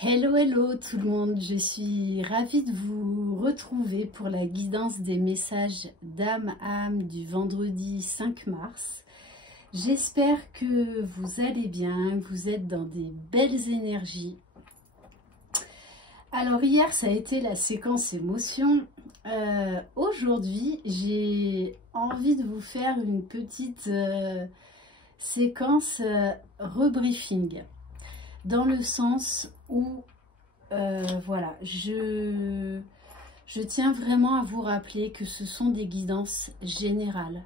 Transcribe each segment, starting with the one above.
Hello, hello tout le monde, je suis ravie de vous retrouver pour la guidance des messages d'âme à âme du vendredi 5 mars. J'espère que vous allez bien, que vous êtes dans des belles énergies. Alors hier, ça a été la séquence émotion. Aujourd'hui, j'ai envie de vous faire une petite séquence rebriefing. Dans le sens où, voilà, je tiens vraiment à vous rappeler que ce sont des guidances générales,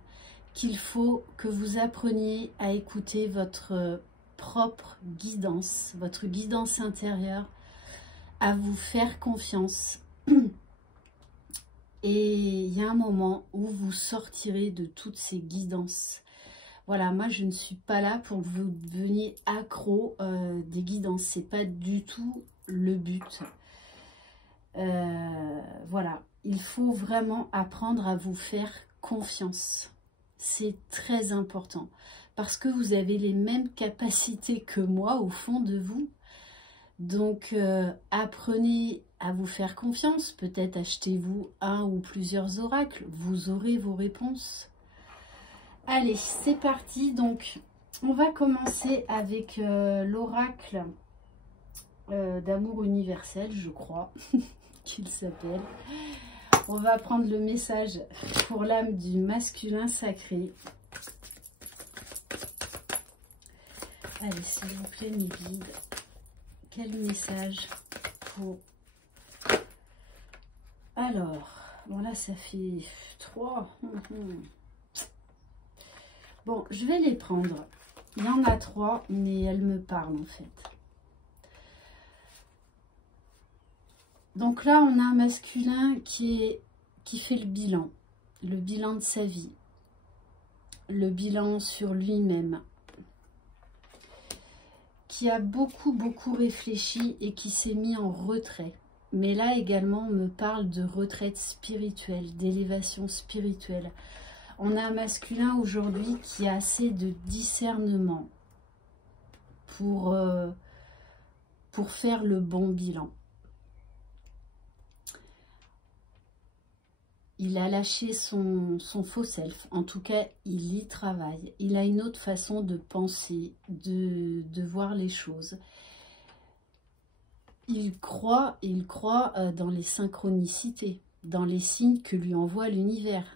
qu'il faut que vous appreniez à écouter votre propre guidance, votre guidance intérieure, à vous faire confiance. Et il y a un moment où vous sortirez de toutes ces guidances. Voilà, moi je ne suis pas là pour que vous deveniez accro des guidances, c'est pas du tout le but. Voilà, il faut vraiment apprendre à vous faire confiance. C'est très important parce que vous avez les mêmes capacités que moi au fond de vous. Donc apprenez à vous faire confiance, peut-être achetez-vous un ou plusieurs oracles, vous aurez vos réponses. Allez, c'est parti. Donc, on va commencer avec l'oracle d'amour universel, je crois qu'il s'appelle. On va prendre le message pour l'âme du masculin sacré. Allez, s'il vous plaît, mes guides, quel message pour... Alors, bon là, ça fait 3. Bon, je vais les prendre. Il y en a 3, mais elles me parlent en fait. Donc là, on a un masculin qui fait le bilan de sa vie, le bilan sur lui-même, qui a beaucoup réfléchi et qui s'est mis en retrait. Mais là également, on me parle de retraite spirituelle, d'élévation spirituelle. On a un masculin aujourd'hui qui a assez de discernement pour faire le bon bilan. Il a lâché son faux self, en tout cas il y travaille. Il a une autre façon de penser, de voir les choses. Il croit dans les synchronicités, dans les signes que lui envoie l'univers.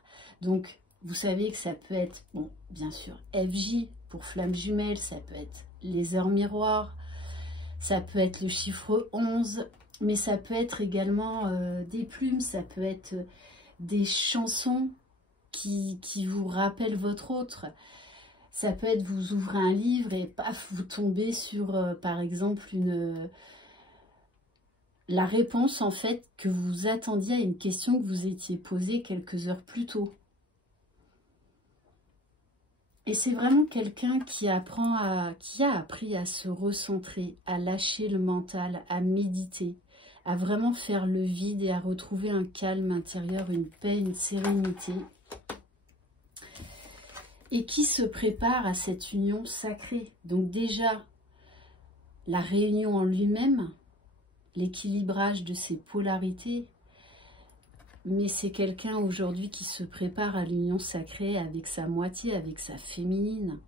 Donc, vous savez que ça peut être, bon, bien sûr, FJ pour flamme jumelle, ça peut être les heures miroirs, ça peut être le chiffre 11, mais ça peut être également des plumes, ça peut être des chansons qui vous rappellent votre autre. Ça peut être, vous ouvrez un livre et paf, vous tombez sur, par exemple, la réponse en fait que vous attendiez à une question que vous étiez posée quelques heures plus tôt. Et c'est vraiment quelqu'un qui a appris à se recentrer, à lâcher le mental, à méditer, à vraiment faire le vide et à retrouver un calme intérieur, une paix, une sérénité. Et qui se prépare à cette union sacrée. Donc déjà, la réunion en lui-même, l'équilibrage de ses polarités, mais c'est quelqu'un aujourd'hui qui se prépare à l'union sacrée avec sa moitié, avec sa féminine.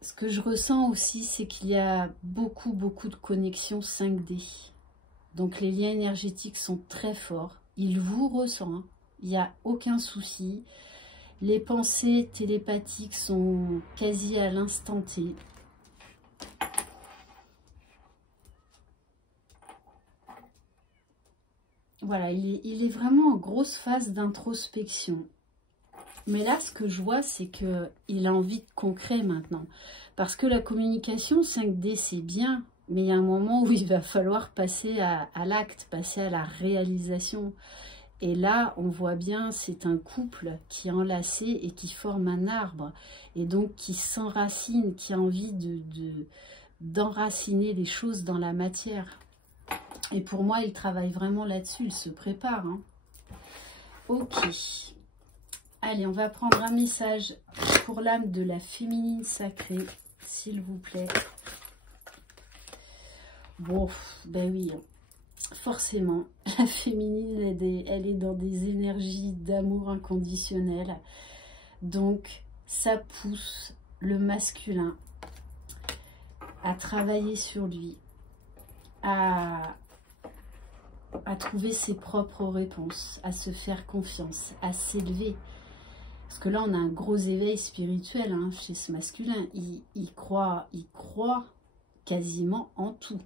Ce que je ressens aussi, c'est qu'il y a beaucoup de connexions 5D. Donc les liens énergétiques sont très forts. Il vous ressent, hein. Il n'y a aucun souci. Les pensées télépathiques sont quasi à l'instant T. Voilà, il est vraiment en grosse phase d'introspection. Mais là, ce que je vois, c'est qu'il a envie de concret maintenant. Parce que la communication 5D, c'est bien, mais il y a un moment où il va falloir passer à l'acte, passer à la réalisation. Et là, on voit bien, c'est un couple qui est enlacé et qui forme un arbre. Et donc, qui s'enracine, qui a envie d'enraciner les choses dans la matière. Et pour moi, il travaille vraiment là-dessus, il se prépare. Hein. Ok. Allez, on va prendre un message pour l'âme de la féminine sacrée, s'il vous plaît. Bon, ben oui, forcément, la féminine, elle est dans des énergies d'amour inconditionnel. Donc, ça pousse le masculin à travailler sur lui, à trouver ses propres réponses, à se faire confiance, à s'élever. Parce que là, on a un gros éveil spirituel hein, chez ce masculin. Il croit quasiment en tout.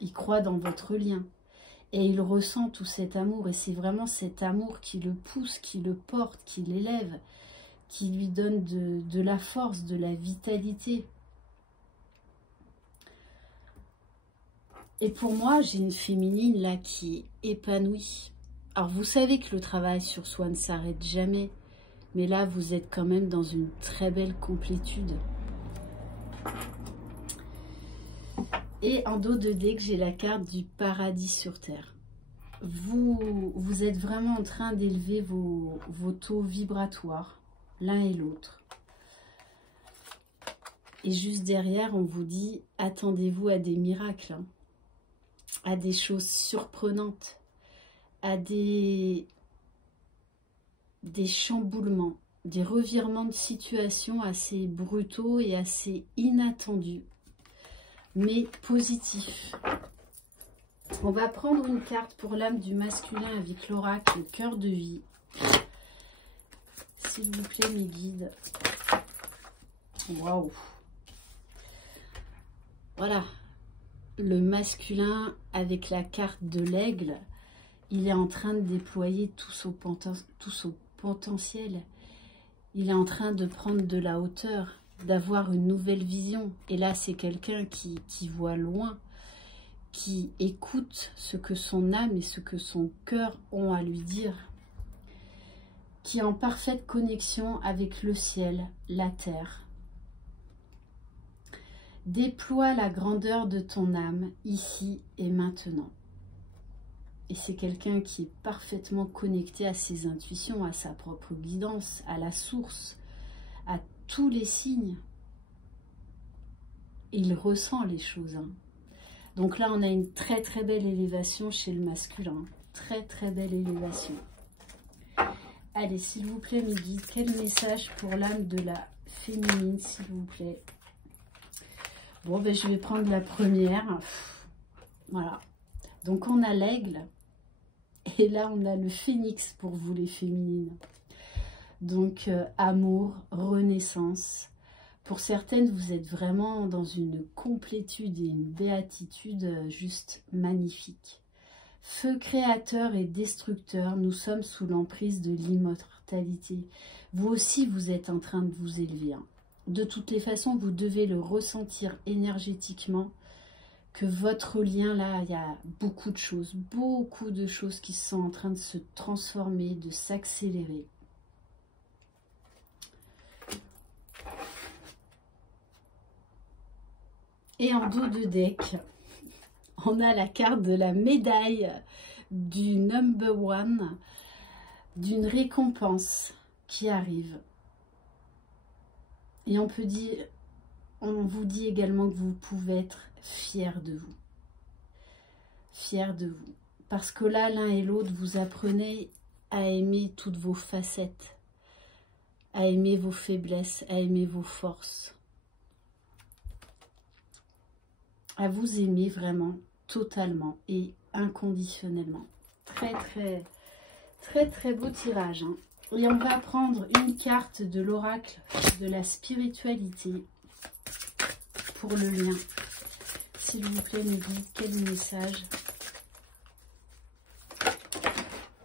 Il croit dans votre lien. Et il ressent tout cet amour. Et c'est vraiment cet amour qui le pousse, qui le porte, qui l'élève, qui lui donne de la force, de la vitalité. Et pour moi, j'ai une féminine là qui est épanouie. Alors vous savez que le travail sur soi ne s'arrête jamais. Mais là, vous êtes quand même dans une très belle complétude. Et en dos de deck, j'ai la carte du paradis sur terre. Vous êtes vraiment en train d'élever vos taux vibratoires, l'un et l'autre. Et juste derrière, on vous dit, attendez-vous à des miracles, hein, à des choses surprenantes, à des chamboulements, des revirements de situation assez brutaux et assez inattendus, mais positifs. On va prendre une carte pour l'âme du masculin avec l'oracle cœur de vie. S'il vous plaît, mes guides. Waouh! Voilà. Le masculin avec la carte de l'aigle, il est en train de déployer tout son potentiel. Il est en train de prendre de la hauteur, d'avoir une nouvelle vision. Et là, c'est quelqu'un qui voit loin, qui écoute ce que son âme et ce que son cœur ont à lui dire, qui est en parfaite connexion avec le ciel, la terre. Déploie la grandeur de ton âme ici et maintenant. Et c'est quelqu'un qui est parfaitement connecté à ses intuitions, à sa propre guidance, à la source, à tous les signes. Et il ressent les choses. Hein. Donc là, on a une très très belle élévation chez le masculin. Très très belle élévation. Allez, s'il vous plaît, mes guides, quel message pour l'âme de la féminine, s'il vous plaît? Bon, ben, je vais prendre la première. Voilà. Donc, on a l'aigle. Et là, on a le phénix pour vous, les féminines. Donc, amour, renaissance. Pour certaines, vous êtes vraiment dans une complétude et une béatitude juste magnifique. Feu créateur et destructeur, nous sommes sous l'emprise de l'immortalité. Vous aussi, vous êtes en train de vous élever. Hein. De toutes les façons, vous devez le ressentir énergétiquement, que votre lien, là, il y a beaucoup de choses qui sont en train de se transformer, de s'accélérer. Et en dos de deck, on a la carte de la médaille du number one, d'une récompense qui arrive. Et on vous dit également que vous pouvez être fiers de vous. Fiers de vous. Parce que là, l'un et l'autre, vous apprenez à aimer toutes vos facettes, à aimer vos faiblesses, à aimer vos forces. À vous aimer vraiment, totalement et inconditionnellement. Très, très, très, très beau tirage. Hein. Et on va prendre une carte de l'oracle de la spiritualité pour le lien. S'il vous plaît, me dites quel message.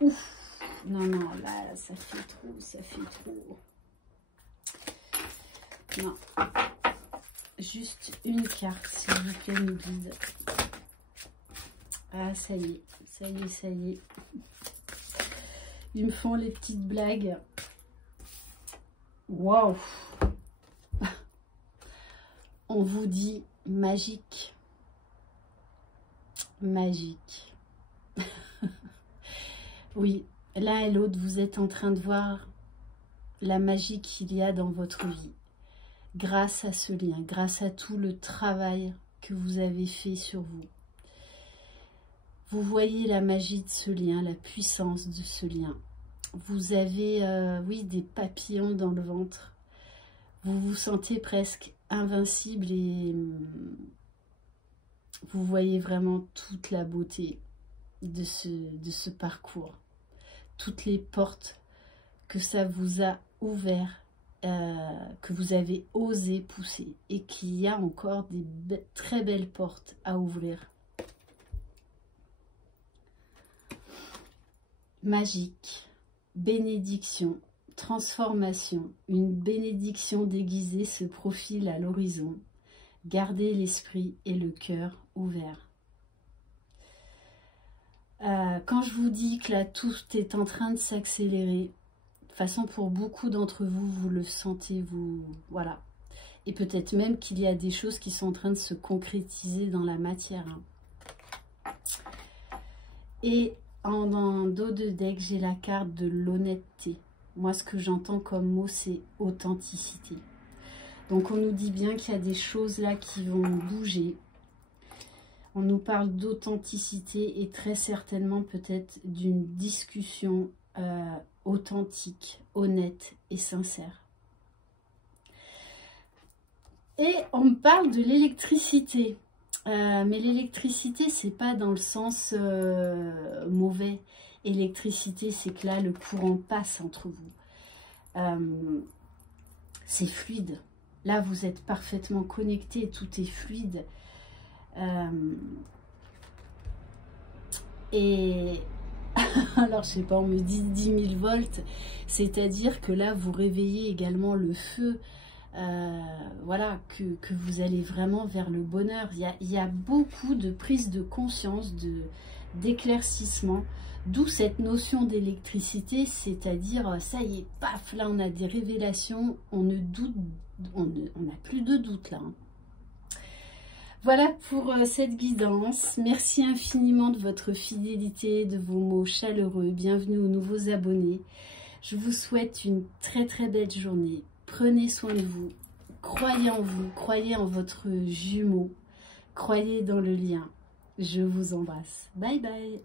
Ouf! Non, non, là, ça fait trop, ça fait trop. Non. Juste une carte, s'il vous plaît, me guide. Ah, ça y est, ça y est, ça y est. Ils me font les petites blagues. Waouh! On vous dit magique. Magique. Oui, l'un et l'autre, vous êtes en train de voir la magie qu'il y a dans votre vie. Grâce à ce lien, grâce à tout le travail que vous avez fait sur vous. Vous voyez la magie de ce lien, la puissance de ce lien. Vous avez, oui, des papillons dans le ventre. Vous vous sentez presque invincible et vous voyez vraiment toute la beauté de ce parcours. Toutes les portes que ça vous a ouvertes, que vous avez osé pousser et qu'il y a encore des très belles portes à ouvrir. Magique, bénédiction, transformation, une bénédiction déguisée se profile à l'horizon. Gardez l'esprit et le cœur ouverts. Quand je vous dis que là tout est en train de s'accélérer, de toute façon pour beaucoup d'entre vous, vous le sentez, voilà. Et peut-être même qu'il y a des choses qui sont en train de se concrétiser dans la matière. Hein. Et en dos de deck, j'ai la carte de l'honnêteté. Moi, ce que j'entends comme mot, c'est authenticité. Donc, on nous dit bien qu'il y a des choses là qui vont bouger. On nous parle d'authenticité et très certainement peut-être d'une discussion authentique, honnête et sincère. Et on me parle de l'électricité. Mais l'électricité, c'est pas dans le sens mauvais. Électricité, c'est que là, le courant passe entre vous. C'est fluide. Là, vous êtes parfaitement connectés, tout est fluide. Et alors, je sais pas, on me dit 10 000 volts, c'est-à-dire que là, vous réveillez également le feu. Voilà, que vous allez vraiment vers le bonheur. Il y a beaucoup de prise de conscience, d'éclaircissement, d'où cette notion d'électricité, c'est-à-dire, ça y est, paf, là on a des révélations, on n'a plus de doute là. Hein. Voilà pour cette guidance. Merci infiniment de votre fidélité, de vos mots chaleureux. Bienvenue aux nouveaux abonnés. Je vous souhaite une très très belle journée. Prenez soin de vous, croyez en vous, croyez en votre jumeau, croyez dans le lien. Je vous embrasse. Bye bye.